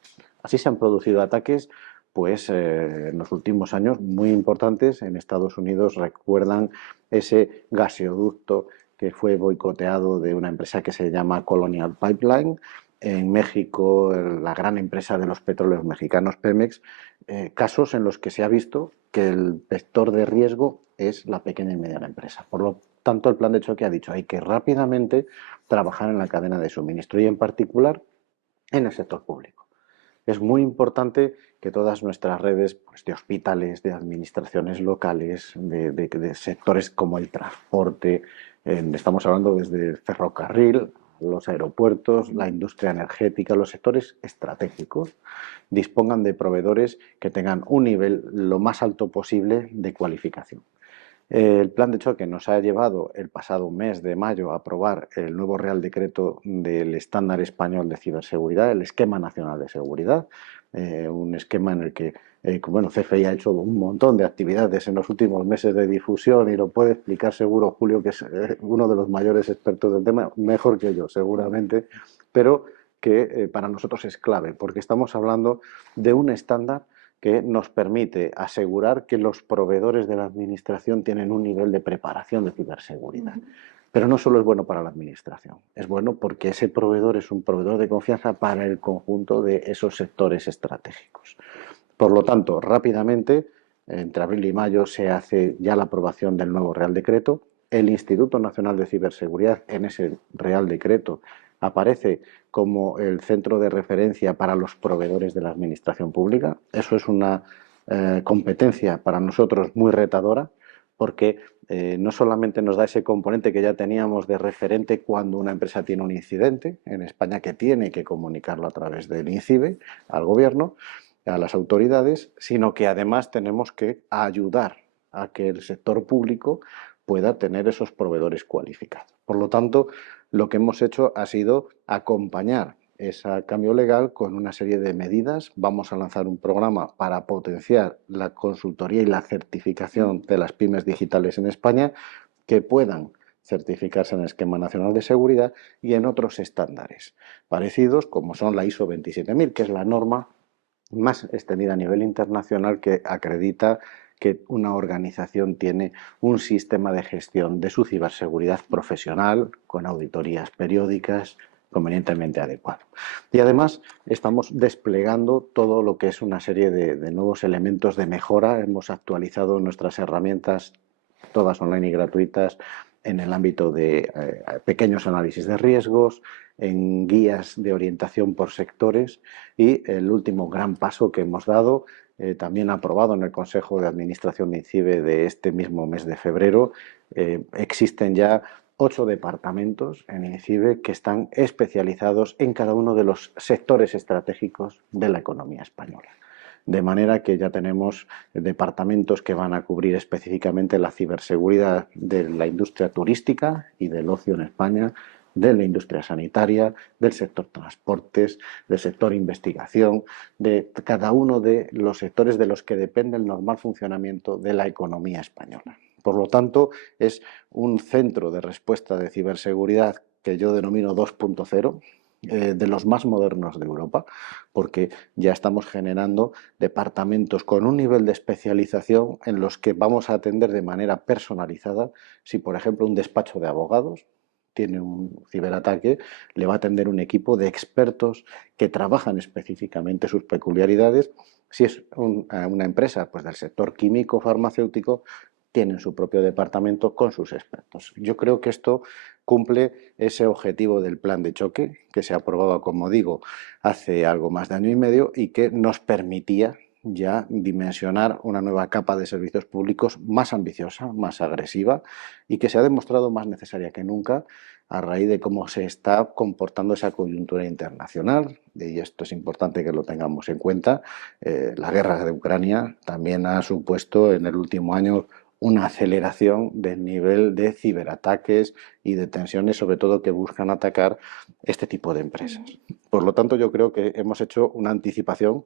Así se han producido ataques pues, en los últimos años muy importantes. En Estados Unidos recuerdan ese gaseoducto que fue boicoteado de una empresa que se llama Colonial Pipeline. En México, la gran empresa de los petróleos mexicanos, Pemex, casos en los que se ha visto que el vector de riesgo es la pequeña y mediana empresa. Por lo tanto, el plan de choque ha dicho hay que rápidamente trabajar en la cadena de suministro y en particular en el sector público. Es muy importante que todas nuestras redes pues, de hospitales, de administraciones locales, de sectores como el transporte, estamos hablando desde el ferrocarril, los aeropuertos, la industria energética, los sectores estratégicos, dispongan de proveedores que tengan un nivel lo más alto posible de cualificación. El plan de choque nos ha llevado el pasado mes de mayo a aprobar el nuevo Real Decreto del Estándar Español de Ciberseguridad, el Esquema Nacional de Seguridad, un esquema en el que CFI ha hecho un montón de actividades en los últimos meses de difusión y lo puede explicar seguro Julio, que es uno de los mayores expertos del tema, mejor que yo seguramente, pero que para nosotros es clave porque estamos hablando de un estándar que nos permite asegurar que los proveedores de la administración tienen un nivel de preparación de ciberseguridad. Pero no solo es bueno para la administración, es bueno porque ese proveedor es un proveedor de confianza para el conjunto de esos sectores estratégicos. Por lo tanto, rápidamente, entre abril y mayo, se hace ya la aprobación del nuevo Real Decreto. El Instituto Nacional de Ciberseguridad en ese Real Decreto aparece como el centro de referencia para los proveedores de la administración pública. Eso es una competencia para nosotros muy retadora porque no solamente nos da ese componente que ya teníamos de referente cuando una empresa tiene un incidente en España, que tiene que comunicarlo a través del INCIBE al gobierno, a las autoridades, sino que además tenemos que ayudar a que el sector público pueda tener esos proveedores cualificados. Por lo tanto, lo que hemos hecho ha sido acompañar ese cambio legal con una serie de medidas. Vamos a lanzar un programa para potenciar la consultoría y la certificación de las pymes digitales en España que puedan certificarse en el Esquema Nacional de Seguridad y en otros estándares parecidos, como son la ISO 27000, que es la norma más extendida a nivel internacional que acredita que una organización tiene un sistema de gestión de su ciberseguridad profesional con auditorías periódicas convenientemente adecuado. Y además estamos desplegando todo lo que es una serie de nuevos elementos de mejora. Hemos actualizado nuestras herramientas, todas online y gratuitas, en el ámbito de pequeños análisis de riesgos, en guías de orientación por sectores y el último gran paso que hemos dado, también aprobado en el Consejo de Administración de INCIBE de este mismo mes de febrero, existen ya 8 departamentos en INCIBE que están especializados en cada uno de los sectores estratégicos de la economía española. De manera que ya tenemos departamentos que van a cubrir específicamente la ciberseguridad de la industria turística y del ocio en España, de la industria sanitaria, del sector transportes, del sector investigación, de cada uno de los sectores de los que depende el normal funcionamiento de la economía española. Por lo tanto, es un centro de respuesta de ciberseguridad que yo denomino 2.0, de los más modernos de Europa, porque ya estamos generando departamentos con un nivel de especialización en los que vamos a atender de manera personalizada. Si, por ejemplo, un despacho de abogados tiene un ciberataque, le va a atender un equipo de expertos que trabajan específicamente sus peculiaridades. Si es una empresa pues, del sector químico farmacéutico, tienen su propio departamento con sus expertos. Yo creo que esto cumple ese objetivo del plan de choque que se aprobaba, como digo, hace algo más de año y medio y que nos permitía ya dimensionar una nueva capa de servicios públicos más ambiciosa, más agresiva y que se ha demostrado más necesaria que nunca a raíz de cómo se está comportando esa coyuntura internacional, y esto es importante que lo tengamos en cuenta. La guerra de Ucrania también ha supuesto en el último año una aceleración del nivel de ciberataques y de tensiones, sobre todo que buscan atacar este tipo de empresas. Por lo tanto, yo creo que hemos hecho una anticipación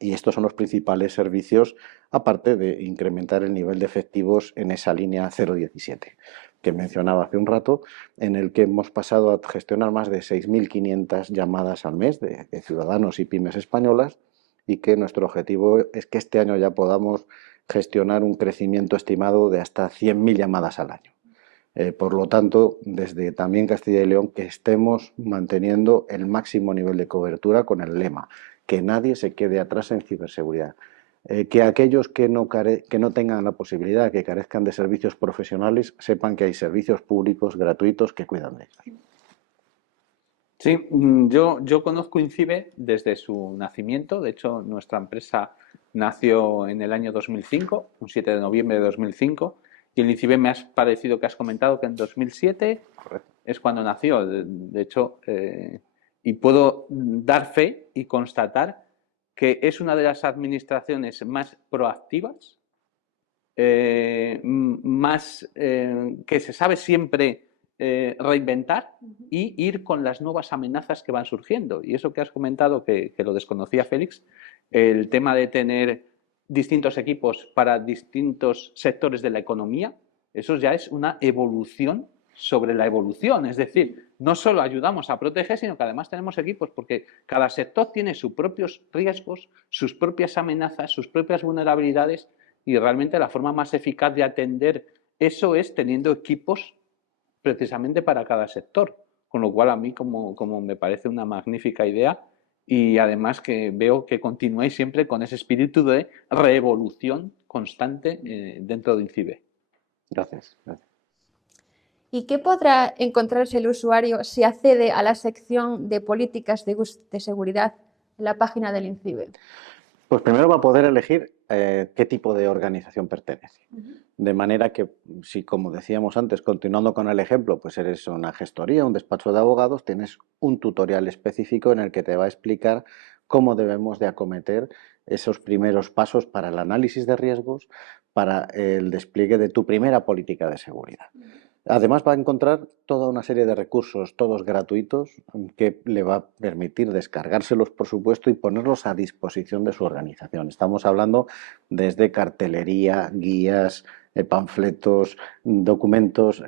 y estos son los principales servicios, aparte de incrementar el nivel de efectivos en esa línea 017 que mencionaba hace un rato, en el que hemos pasado a gestionar más de 6.500 llamadas al mes de ciudadanos y pymes españolas y que nuestro objetivo es que este año ya podamos gestionar un crecimiento estimado de hasta 100.000 llamadas al año. Por lo tanto, desde también Castilla y León, que estemos manteniendo el máximo nivel de cobertura con el lema, que nadie se quede atrás en ciberseguridad. Que aquellos que no tengan la posibilidad, que carezcan de servicios profesionales, sepan que hay servicios públicos gratuitos que cuidan de ellos. Sí, yo conozco INCIBE desde su nacimiento. De hecho, nuestra empresa nació en el año 2005, un 7 de noviembre de 2005, y el INCIBE me ha parecido que has comentado que en 2007 es cuando nació. De hecho, y puedo dar fe y constatar que es una de las administraciones más proactivas, más que se sabe siempre reinventar y ir con las nuevas amenazas que van surgiendo. Y eso que has comentado, que lo desconocía Félix, el tema de tener distintos equipos para distintos sectores de la economía, eso ya es una evolución sobre la evolución. Es decir, no solo ayudamos a proteger, sino que además tenemos equipos, porque cada sector tiene sus propios riesgos, sus propias amenazas, sus propias vulnerabilidades, y realmente la forma más eficaz de atender eso es teniendo equipos precisamente para cada sector, con lo cual a mí como me parece una magnífica idea, y además que veo que continuáis siempre con ese espíritu de reevolución constante dentro de INCIBE. Gracias. ¿Y qué podrá encontrarse el usuario si accede a la sección de políticas de seguridad en la página del INCIBE? Pues primero va a poder elegir qué tipo de organización pertenece. De manera que, si como decíamos antes, continuando con el ejemplo, pues eres una gestoría, un despacho de abogados, tienes un tutorial específico en el que te va a explicar cómo debemos de acometer esos primeros pasos para el análisis de riesgos, para el despliegue de tu primera política de seguridad. Además va a encontrar toda una serie de recursos, todos gratuitos, que le va a permitir descargárselos, por supuesto, y ponerlos a disposición de su organización. Estamos hablando desde cartelería, guías, panfletos, documentos,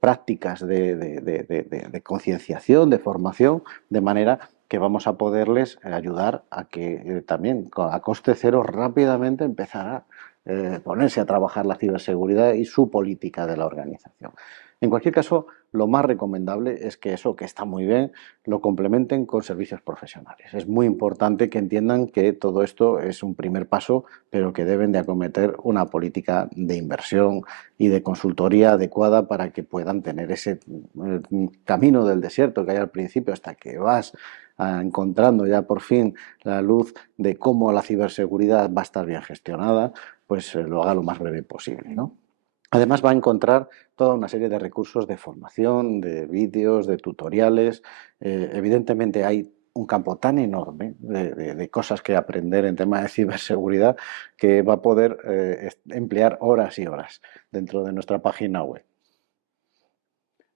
prácticas de concienciación, de formación, de manera que vamos a poderles ayudar a que también a coste cero rápidamente empezar a ponerse a trabajar la ciberseguridad y su política de la organización. En cualquier caso, lo más recomendable es que eso, que está muy bien, lo complementen con servicios profesionales. Es muy importante que entiendan que todo esto es un primer paso, pero que deben de acometer una política de inversión y de consultoría adecuada para que puedan tener ese camino del desierto que hay al principio hasta que vas encontrando ya por fin la luz de cómo la ciberseguridad va a estar bien gestionada, pues lo haga lo más breve posible, ¿no? Además va a encontrar toda una serie de recursos de formación, de vídeos, de tutoriales. Evidentemente hay un campo tan enorme de cosas que aprender en tema de ciberseguridad que va a poder emplear horas y horas dentro de nuestra página web.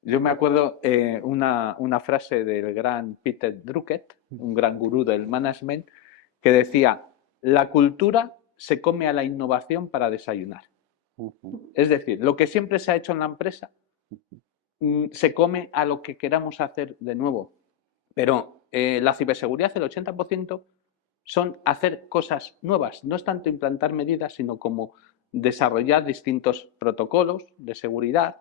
Yo me acuerdo una frase del gran Peter Drucker, un gran gurú del management, que decía: la cultura se come a la innovación para desayunar. Es decir, lo que siempre se ha hecho en la empresa se come a lo que queramos hacer de nuevo. Pero la ciberseguridad, el 80% son hacer cosas nuevas. No es tanto implantar medidas, sino como desarrollar distintos protocolos de seguridad,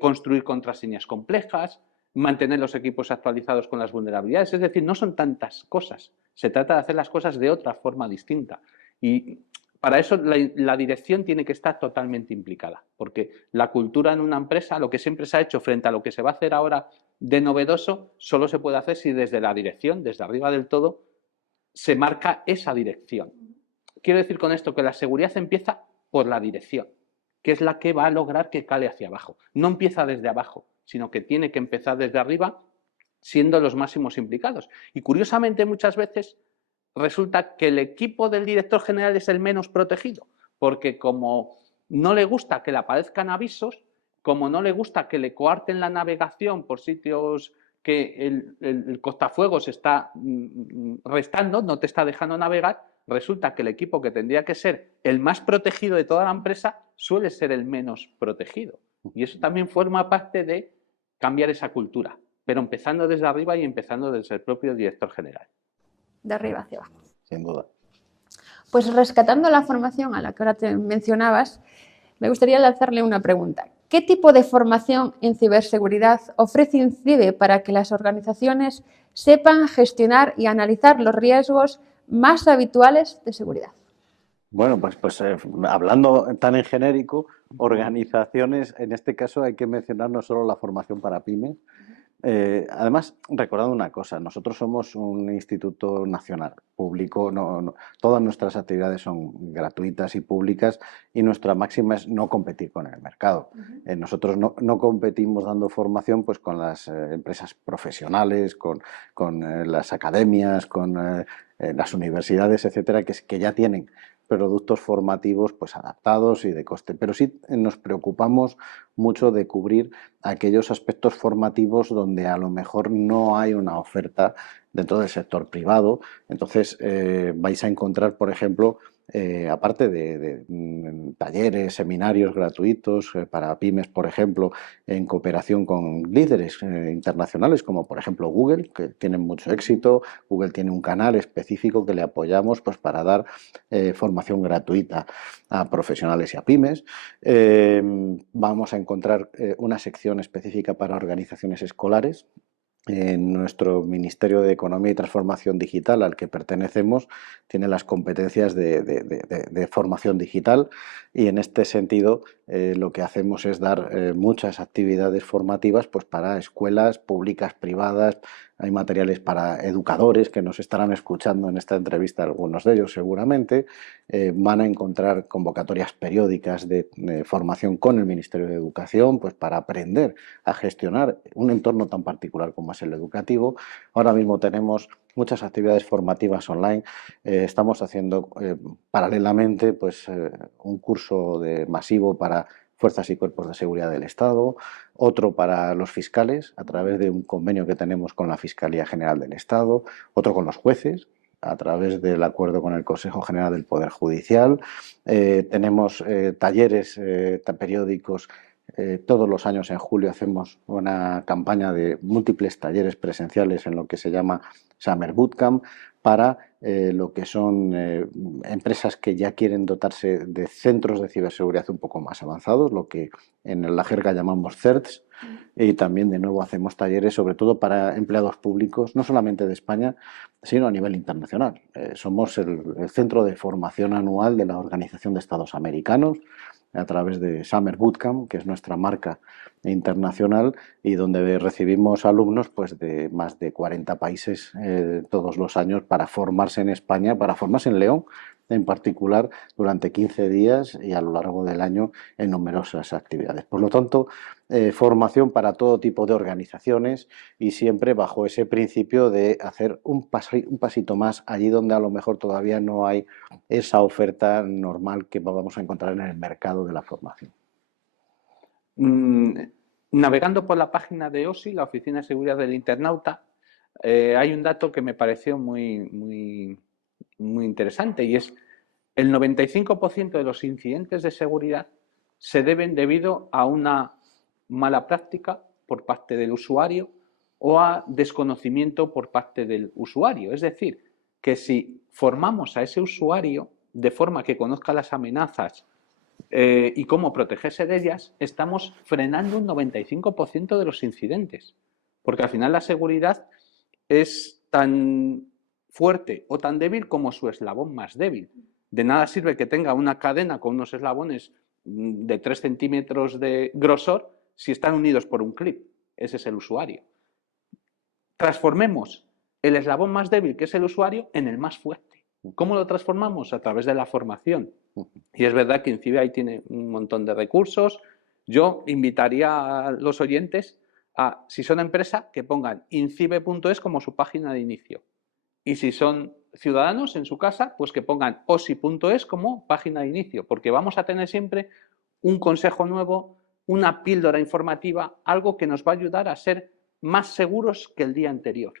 construir contraseñas complejas, mantener los equipos actualizados con las vulnerabilidades. Es decir, no son tantas cosas. Se trata de hacer las cosas de otra forma distinta. Y para eso la dirección tiene que estar totalmente implicada, porque la cultura en una empresa, lo que siempre se ha hecho frente a lo que se va a hacer ahora de novedoso, solo se puede hacer si desde la dirección, desde arriba del todo, se marca esa dirección. Quiero decir con esto que la seguridad empieza por la dirección, que es la que va a lograr que cale hacia abajo. No empieza desde abajo, sino que tiene que empezar desde arriba, siendo los máximos implicados. Y curiosamente, muchas veces resulta que el equipo del director general es el menos protegido, porque como no le gusta que le aparezcan avisos, como no le gusta que le coarten la navegación por sitios que el cortafuegos está restando, no te está dejando navegar, resulta que el equipo que tendría que ser el más protegido de toda la empresa suele ser el menos protegido. Y eso también forma parte de cambiar esa cultura, pero empezando desde arriba y empezando desde el propio director general. De arriba hacia abajo. Sin duda. Pues rescatando la formación a la que ahora te mencionabas, me gustaría lanzarle una pregunta. ¿Qué tipo de formación en ciberseguridad ofrece INCIBE para que las organizaciones sepan gestionar y analizar los riesgos más habituales de seguridad? Bueno, pues hablando tan en genérico, organizaciones, en este caso hay que mencionar no solo la formación para pymes. Además, recordando una cosa, nosotros somos un instituto nacional, público, todas nuestras actividades son gratuitas y públicas y nuestra máxima es no competir con el mercado. Nosotros no competimos dando formación pues, con las empresas profesionales, con las academias, con las universidades, etcétera, que ya tienen productos formativos pues adaptados y de coste, pero sí nos preocupamos mucho de cubrir aquellos aspectos formativos donde a lo mejor no hay una oferta dentro del sector privado. Entonces vais a encontrar, por ejemplo, aparte de talleres, seminarios gratuitos para pymes, por ejemplo, en cooperación con líderes internacionales como por ejemplo Google, que tienen mucho éxito. Google tiene un canal específico que le apoyamos pues, para dar formación gratuita a profesionales y a pymes. Vamos a encontrar una sección específica para organizaciones escolares. En nuestro Ministerio de Economía y Transformación Digital, al que pertenecemos, tiene las competencias de formación digital y en este sentido lo que hacemos es dar muchas actividades formativas pues, para escuelas públicas, privadas. Hay materiales para educadores que nos estarán escuchando en esta entrevista, algunos de ellos seguramente. Van a encontrar convocatorias periódicas de formación con el Ministerio de Educación pues, para aprender a gestionar un entorno tan particular como es el educativo. Ahora mismo tenemos muchas actividades formativas online. Estamos haciendo paralelamente pues, un curso masivo para fuerzas y cuerpos de seguridad del Estado, otro para los fiscales a través de un convenio que tenemos con la Fiscalía General del Estado, otro con los jueces a través del acuerdo con el Consejo General del Poder Judicial. Tenemos talleres periódicos. Todos los años en julio hacemos una campaña de múltiples talleres presenciales en lo que se llama Summer Bootcamp para lo que son empresas que ya quieren dotarse de centros de ciberseguridad un poco más avanzados, lo que en la jerga llamamos CERTs, y también de nuevo hacemos talleres sobre todo para empleados públicos, no solamente de España, sino a nivel internacional. Somos el centro de formación anual de la Organización de Estados Americanos, a través de Summer Bootcamp, que es nuestra marca internacional y donde recibimos alumnos pues, de más de 40 países todos los años para formarse en España, para formarse en León en particular durante 15 días y a lo largo del año en numerosas actividades. Por lo tanto, formación para todo tipo de organizaciones y siempre bajo ese principio de hacer un pasito más allí donde a lo mejor todavía no hay esa oferta normal que vamos a encontrar en el mercado de la formación. Navegando por la página de OSI, la Oficina de Seguridad del Internauta, hay un dato que me pareció muy interesante y es el 95% de los incidentes de seguridad se deben debido a una mala práctica por parte del usuario o a desconocimiento por parte del usuario. Es decir, que si formamos a ese usuario de forma que conozca las amenazas y cómo protegerse de ellas, estamos frenando un 95% de los incidentes. Porque al final la seguridad es tan fuerte o tan débil como su eslabón más débil. De nada sirve que tenga una cadena con unos eslabones de 3 centímetros de grosor si están unidos por un clip. Ese es el usuario. Transformemos el eslabón más débil, que es el usuario, en el más fuerte. ¿Cómo lo transformamos? A través de la formación. Y es verdad que INCIBE ahí tiene un montón de recursos. Yo invitaría a los oyentes a, si son empresa, que pongan incibe.es como su página de inicio. Y si son ciudadanos en su casa, pues que pongan osi.es como página de inicio, porque vamos a tener siempre un consejo nuevo, una píldora informativa, algo que nos va a ayudar a ser más seguros que el día anterior.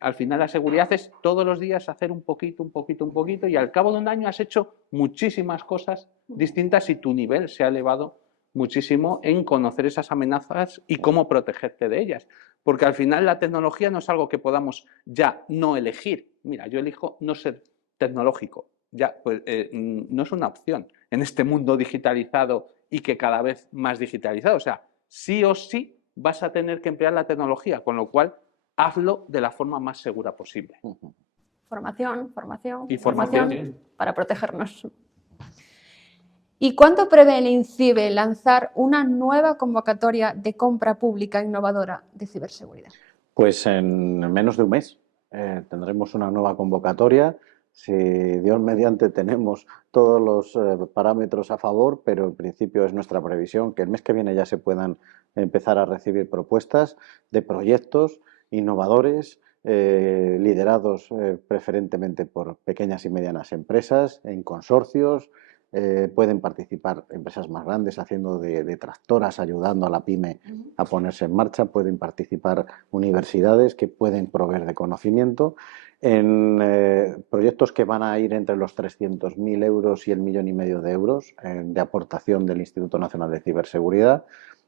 Al final la seguridad es todos los días hacer un poquito, un poquito, un poquito, y al cabo de un año has hecho muchísimas cosas distintas y tu nivel se ha elevado muchísimo en conocer esas amenazas y cómo protegerte de ellas. Porque al final la tecnología no es algo que podamos ya no elegir. Mira, yo elijo no ser tecnológico. Ya, pues, no es una opción en este mundo digitalizado y que cada vez más digitalizado. O sea, sí o sí vas a tener que emplear la tecnología, con lo cual hazlo de la forma más segura posible. Formación, formación, Y formación. formación para protegernos. ¿Y cuándo prevé el INCIBE lanzar una nueva convocatoria de compra pública innovadora de ciberseguridad? Pues en menos de un mes tendremos una nueva convocatoria. Si Dios mediante tenemos todos los parámetros a favor, pero en principio es nuestra previsión que el mes que viene ya se puedan empezar a recibir propuestas de proyectos innovadores liderados preferentemente por pequeñas y medianas empresas en consorcios. Pueden participar empresas más grandes haciendo de tractoras, ayudando a la pyme a ponerse en marcha. Pueden participar universidades que pueden proveer de conocimiento en proyectos que van a ir entre los 300.000 euros y el 1,5 millones de euros de aportación del Instituto Nacional de Ciberseguridad,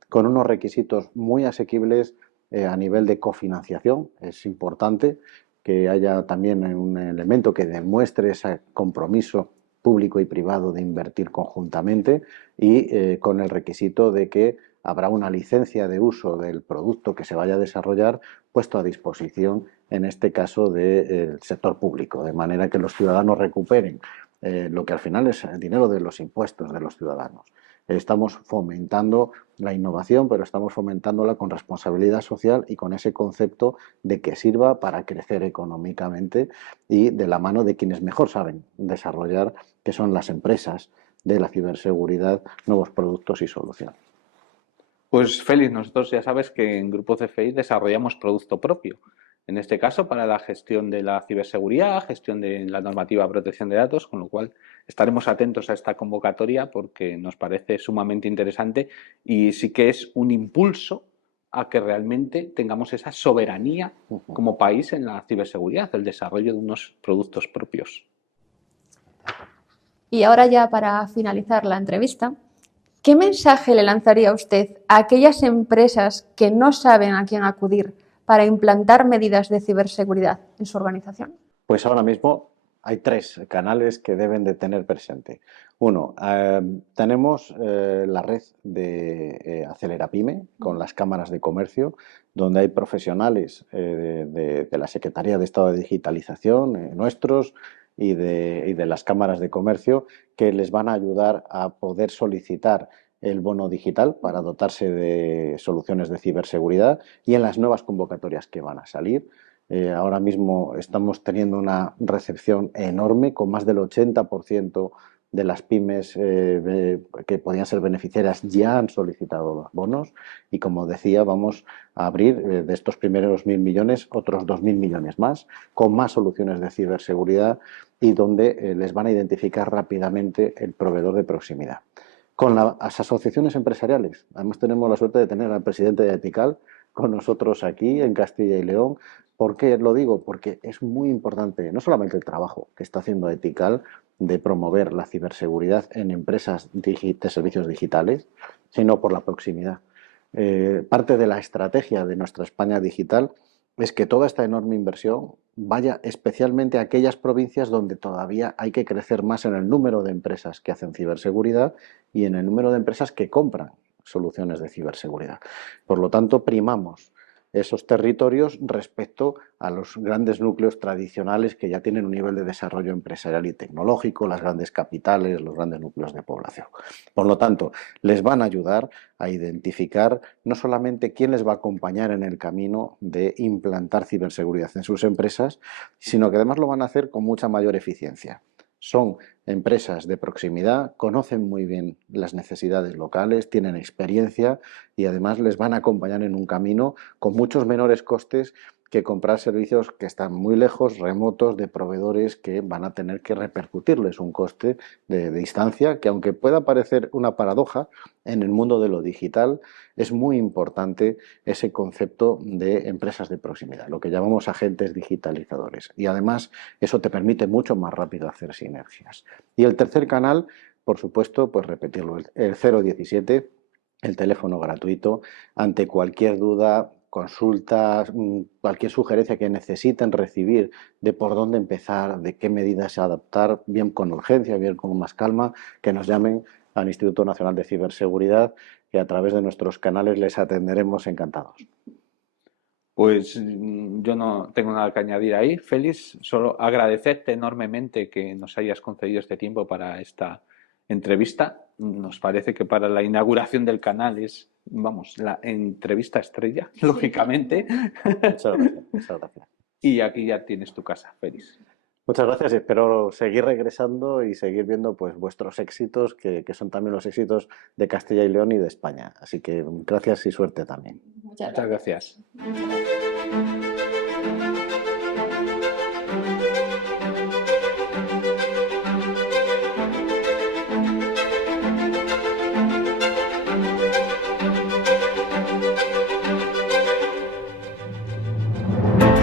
con unos requisitos muy asequibles a nivel de cofinanciación. Es importante que haya también un elemento que demuestre ese compromiso público y privado de invertir conjuntamente y con el requisito de que habrá una licencia de uso del producto que se vaya a desarrollar puesto a disposición, en este caso, del sector público, de manera que los ciudadanos recuperen lo que al final es el dinero de los impuestos de los ciudadanos. Estamos fomentando la innovación, pero estamos fomentándola con responsabilidad social y con ese concepto de que sirva para crecer económicamente y de la mano de quienes mejor saben desarrollar, que son las empresas de la ciberseguridad, nuevos productos y soluciones. Pues Félix, nosotros ya sabes que en Grupo CFI desarrollamos producto propio. En este caso, para la gestión de la ciberseguridad, gestión de la normativa de protección de datos, con lo cual estaremos atentos a esta convocatoria porque nos parece sumamente interesante y sí que es un impulso a que realmente tengamos esa soberanía como país en la ciberseguridad, el desarrollo de unos productos propios. Y ahora ya para finalizar la entrevista, ¿qué mensaje le lanzaría usted a aquellas empresas que no saben a quién acudir para implantar medidas de ciberseguridad en su organización? Pues ahora mismo hay 3 canales que deben de tener presente. Uno, tenemos la red de Acelerapyme con las cámaras de comercio, donde hay profesionales de la Secretaría de Estado de Digitalización, nuestros, y de las cámaras de comercio, que les van a ayudar a poder solicitar el bono digital para dotarse de soluciones de ciberseguridad y en las nuevas convocatorias que van a salir. Ahora mismo estamos teniendo una recepción enorme, con más del 80% de las pymes que podían ser beneficiarias ya han solicitado los bonos y, como decía, vamos a abrir de estos primeros 1.000 millones otros 2.000 millones más, con más soluciones de ciberseguridad y donde les van a identificar rápidamente el proveedor de proximidad. Con las asociaciones empresariales, además tenemos la suerte de tener al presidente de Etical con nosotros aquí en Castilla y León. ¿Por qué lo digo? Porque es muy importante no solamente el trabajo que está haciendo Etical de promover la ciberseguridad en empresas de servicios digitales, sino por la proximidad. Parte de la estrategia de nuestra España digital es que toda esta enorme inversión vaya especialmente a aquellas provincias donde todavía hay que crecer más en el número de empresas que hacen ciberseguridad y en el número de empresas que compran soluciones de ciberseguridad. Por lo tanto, primamos esos territorios respecto a los grandes núcleos tradicionales que ya tienen un nivel de desarrollo empresarial y tecnológico, las grandes capitales, los grandes núcleos de población. Por lo tanto, les van a ayudar a identificar no solamente quién les va a acompañar en el camino de implantar ciberseguridad en sus empresas, sino que además lo van a hacer con mucha mayor eficiencia. Son empresas de proximidad, conocen muy bien las necesidades locales, tienen experiencia y además les van a acompañar en un camino con muchos menores costes que comprar servicios que están muy lejos, remotos, de proveedores que van a tener que repercutirles un coste de distancia que, aunque pueda parecer una paradoja, en el mundo de lo digital es muy importante ese concepto de empresas de proximidad, lo que llamamos agentes digitalizadores. Y además eso te permite mucho más rápido hacer sinergias. Y el tercer canal, por supuesto, pues repetirlo, el 017, el teléfono gratuito, ante cualquier duda, consultas, cualquier sugerencia que necesiten recibir de por dónde empezar, de qué medidas adaptar, bien con urgencia, bien con más calma, que nos llamen al Instituto Nacional de Ciberseguridad, que a través de nuestros canales les atenderemos encantados. Pues yo no tengo nada que añadir ahí. Félix, solo agradecerte enormemente que nos hayas concedido este tiempo para esta entrevista. Nos parece que para la inauguración del canal es, vamos, la entrevista estrella, lógicamente. Muchas gracias, muchas gracias. Y aquí ya tienes tu casa, Félix. Muchas gracias y espero seguir regresando y seguir viendo pues vuestros éxitos, que son también los éxitos de Castilla y León y de España. Así que gracias y suerte también. Muchas Muchas gracias. gracias.